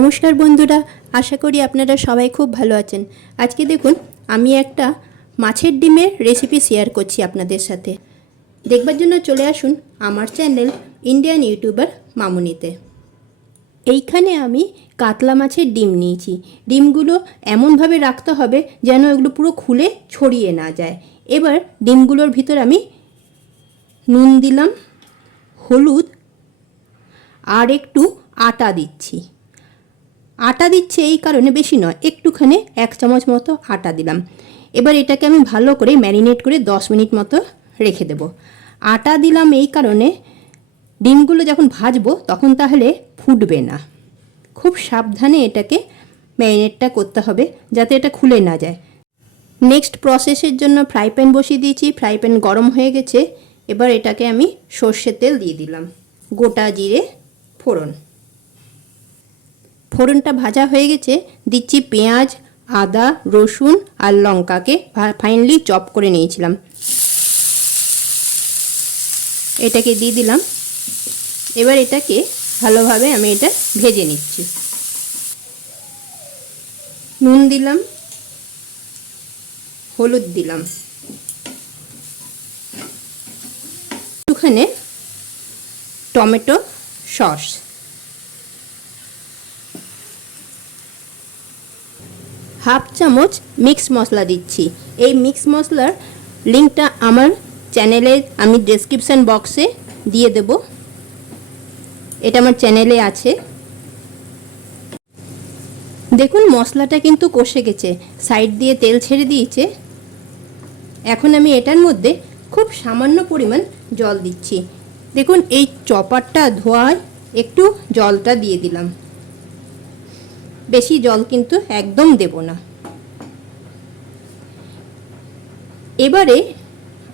নমস্কার বন্ধুরা, আশা করি আপনারা সবাই খুব ভালো আছেন। আজকে দেখুন, আমি একটা মাছের ডিমের রেসিপি শেয়ার করছি আপনাদের সাথে। দেখবার জন্য চলে আসুন আমার চ্যানেল ইন্ডিয়ান ইউটিউবার মামুনিতে। এইখানে আমি কাতলা মাছের ডিম নিয়েছি। ডিমগুলো এমনভাবে রাখতে হবে যেন এগুলো পুরো খুলে ছড়িয়ে না যায়। এবার ডিমগুলোর ভিতর আমি নুন দিলাম, হলুদ, আর একটু আটা দিচ্ছি। আটা দিচ্ছে এই কারণে বেশি নয়, একটুখানি এক চামচ মতো আটা দিলাম। এবার এটাকে আমি ভালো করে ম্যারিনেট করে দশ মিনিট মতো রেখে দেব। আটা দিলাম এই কারণে ডিমগুলো যখন ভাজবো তখন তাহলে ফুটবে না। খুব সাবধানে এটাকে ম্যারিনেটটা করতে হবে যাতে এটা খুলে না যায়। নেক্সট প্রসেসের জন্য ফ্রাই প্যান বসিয়ে দিয়েছি, ফ্রাই প্যান গরম হয়ে গেছে। এবার এটাকে আমি সর্ষের তেল দিয়ে দিলাম। গোটা জিরে ফোড়ন। ফোড়নটা ভাজা হয়ে গেছে, দিচ্ছি পেঁয়াজ, আদা, রসুন আর লঙ্কাকে ফাইনালি চপ করে নিয়েছিলাম। এটাকে দিয়ে দিলাম। এবার এটাকে ভালোভাবে আমি এটা ভেজে নিচ্ছি। নুন দিলাম। হলুদ দিলাম। একটুখানে টমেটো সস। হাফ চামচ মিক্স মশলা দিচ্ছি। এই মিক্স মশলার লিঙ্কটা আমার চ্যানেলে আমি ডেসক্রিপশান বক্সে দিয়ে দেব। এটা আমার চ্যানেলে আছে। দেখুন, মশলাটা কিন্তু কষে গেছে। সাইড দিয়ে তেল ছেড়ে দিয়েছে। এখন আমি এটার মধ্যে খুব সামান্য পরিমাণ জল দিচ্ছি। দেখুন, এই চপারটা ধোয়ায় একটু জলটা দিয়ে দিলাম। বেশি জল কিন্তু একদম দেব না। এবারে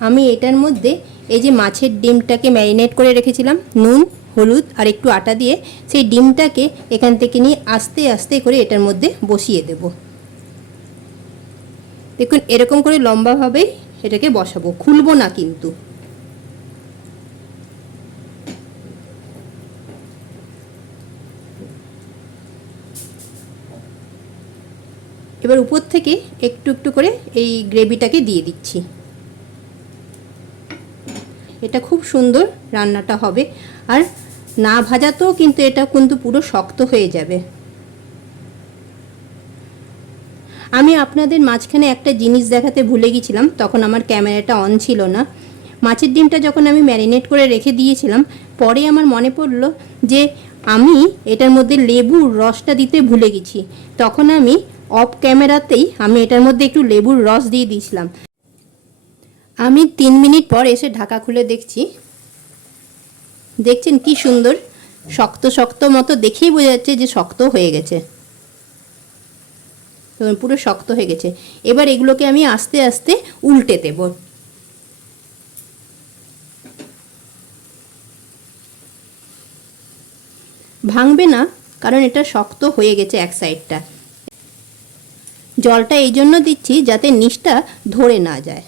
আমি এটার মধ্যে এই যে মাছের ডিমটাকে ম্যারিনেট করে রেখেছিলাম, নুন, হলুদ আর একটু আটা দিয়ে সেই ডিমটাকে এখান থেকে নিয়ে আস্তে আস্তে করে এটার মধ্যে বসিয়ে দেব। দেখুন, এরকম করে লম্বাভাবেই এটাকে বসাবো, খুলবো না কিন্তু। এবার উপর থেকে একটু একটু করে এই গ্রেভিটাকে দিয়ে দিচ্ছি। এটা খুব সুন্দর রান্নাটা হবে। আর না ভাজাতেও কিন্তু এটা কিন্তু পুরো শক্ত হয়ে যাবে। আমি আপনাদের মাঝখানে একটা জিনিস দেখাতে ভুলে গেছিলাম, তখন আমার ক্যামেরাটা অন ছিল না। মাছের ডিমটা যখন আমি ম্যারিনেট করে রেখে দিয়েছিলাম, পরে আমার মনে পড়ল যে আমি এটার মধ্যে লেবুর রসটা দিতে ভুলে গেছি। তখন আমি অফ ক্যামেরাতেই আমি এটার মধ্যে একটু লেবুর রস দিয়ে দিয়েছিলাম। আমি তিন মিনিট পর এসে ঢাকা খুলে দেখছি। দেখছেন কি সুন্দর? শক্ত শক্ত মতো দেখেই বোঝা যাচ্ছে যে শক্ত হয়ে গেছে। পুরো শক্ত হয়ে গেছে। এবার এগুলোকে আমি আস্তে আস্তে উল্টে দেব। ভাঙবে না, কারণ এটা শক্ত হয়ে গেছে এক সাইডটা। জলটা এই জন্য দিচ্ছি যাতে নিচটা ধরে না যায়।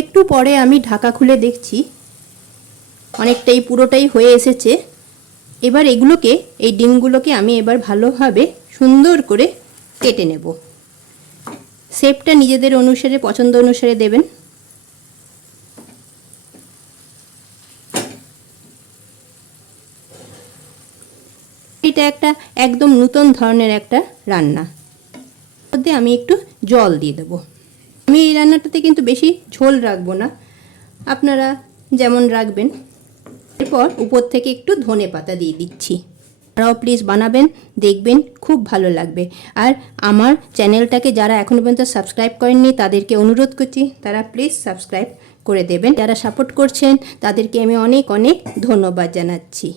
একটু পরে আমি ঢাকা খুলে দেখছি। অনেকটাই পুরোটাই হয়ে এসেছে। এবার এগুলোকে, এই ডিমগুলোকে আমি এবার ভালোভাবে সুন্দর করে কেটে নেব। শেপটা নিজেদের অনুসারে, পছন্দ অনুসারে দেবেন। এটা একটা একদম নতুন ধরনের একটা রান্না। মধ্যে আমি একটু জল দিয়ে দেবো। আমি এই রান্নাটাতে কিন্তু বেশি ঝোল রাখব না। আপনারা যেমন রাখবেন, এরপর উপর থেকে একটু ধনে পাতা দিয়ে দিচ্ছি। আপনারাও প্লিজ বানাবেন, দেখবেন খুব ভালো লাগবে। আর আমার চ্যানেলটাকে যারা এখনও পর্যন্ত সাবস্ক্রাইব করেননি, তাদেরকে অনুরোধ করছি, তারা প্লিজ সাবস্ক্রাইব করে দেবেন। যারা সাপোর্ট করছেন, তাদেরকে আমি অনেক অনেক ধন্যবাদ জানাচ্ছি।